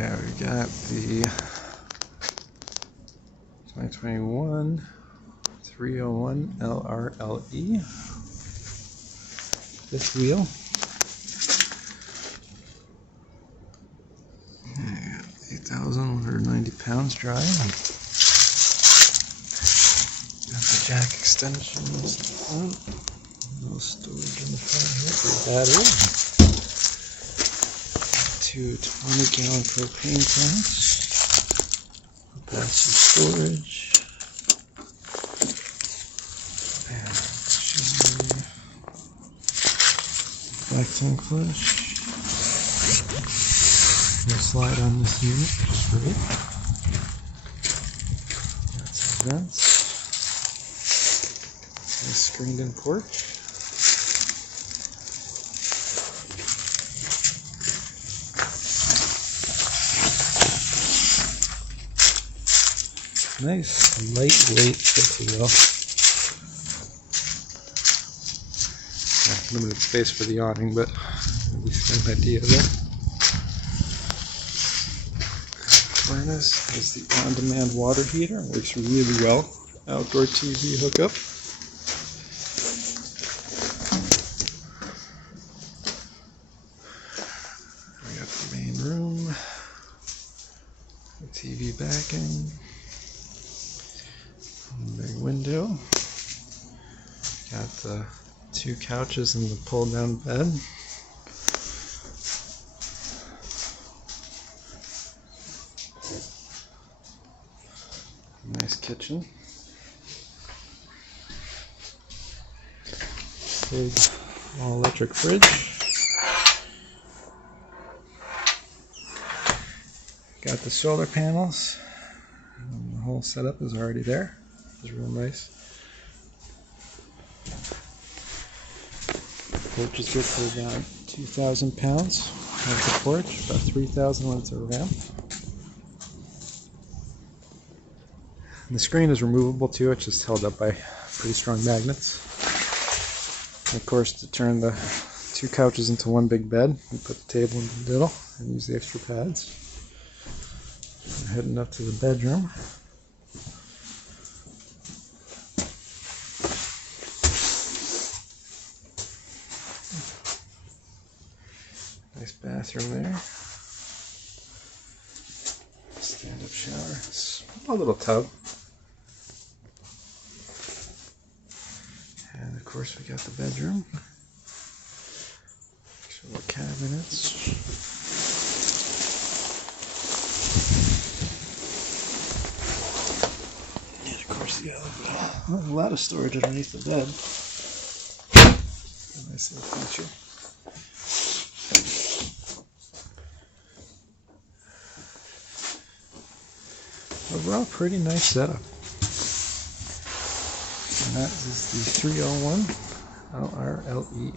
Okay, we got the 2021 301 LRLE fifth wheel. 8,190 pounds dry. Got the jack extensions in the front. No storage in the front here for the battery. Two 20-gallon propane tanks. That's your storage. And back tank flush. No slide on this unit, just right. Got some vents. A screened-in porch. Nice, lightweight fifth wheel. Limited space for the awning, but at least an idea there. Furnace is the on-demand water heater. Works really well. Outdoor TV hookup. We got the main room. The TV backing. Big window. Got the two couches and the pull-down bed. Nice kitchen. Big all-electric fridge. Got the solar panels. And the whole setup is already there. It's real nice. The porch is good for about 2,000 pounds. That's the porch, about 3,000 when it's a ramp. And the screen is removable too, it's just held up by pretty strong magnets. And of course, to turn the two couches into one big bed, we put the table in the middle and use the extra pads. We're heading up to the bedroom. Nice bathroom there. Stand-up shower. Small little tub. And of course we got the bedroom. Some little cabinets. And of course you got a lot of storage underneath the bed. A nice little feature. Overall, pretty nice setup. And that is the 301 LRLE.